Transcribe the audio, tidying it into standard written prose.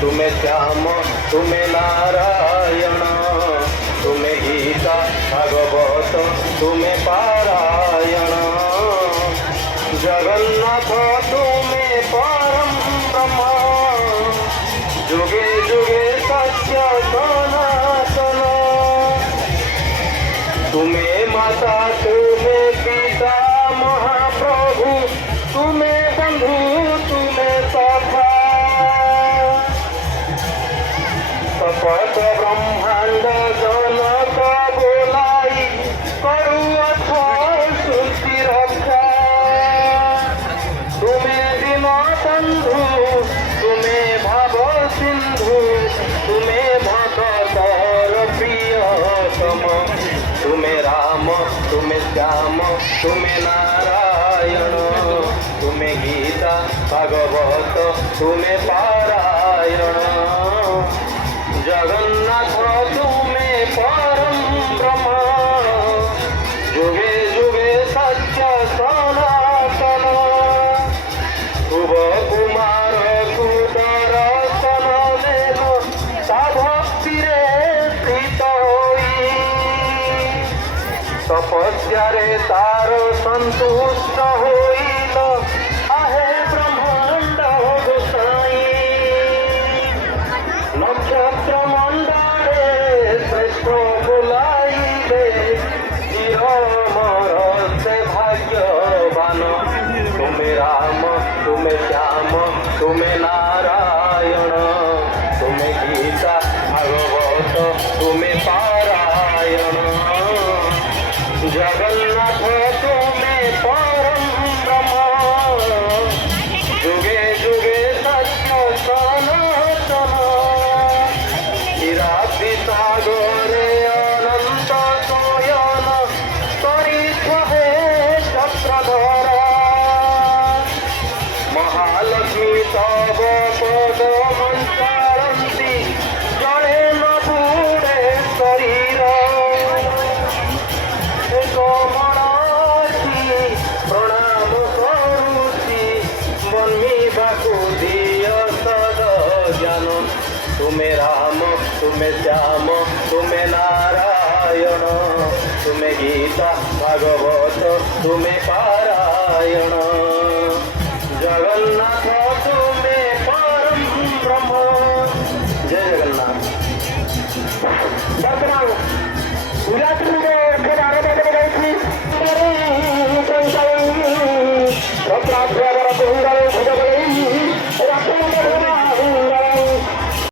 तुमे श्याम तुमे नारायण तुमे गीता भागवत तुमे पारायण जगन्नाथ तुमे परम ब्रह्म जुगे जुगे सत्य सनातन तुमे माता तुमे पिता महाप्रभु तुमे बंधु तुमे सखा सपत ब्रह्मांड जनक बोलाई करुअथ सुरति रक्षा तुमे दीन बंधु तुमे भव सिंधु तुमे भक्तर प्रियतम तुमे राम तुमे श्याम तुमे नारायण तुमे गीता भागवत तुमे पारायण जगन्नाथ तुमे परम ब्रह्म जुगे जुगे सत्य सनातन ध्रुव कुमार कुदर स्तन देव ता भक्तिरे प्रीत होई तपस्यारे तार संतुष्ट होइल आहे ब्रह्मांड गोसाई नक्षत्र मंडले श्रेष्ठ बोलाइले चिरमर से भाग्यवान तुमे राम तुमे श्याम तुमे नारायण तुमे गीता भागवत तुमे पारायण जगन्नाथ तुमे परम ब्रह्म जुगे जुगे सत्य सनातन रात्रि सागरे अनंत शयन परिध्वहे चक्रधर महालक्ष्मी तव पद मंचारन्ति जड़े न बुड़े शरीर कमणासी प्रणाम करुछि बन्मीबाकु दिय सद ज्ञान तुमे राम तुमे श्याम तुमे नारायण तुमे गीता भागवत तुमे पारायण जगन्नाथ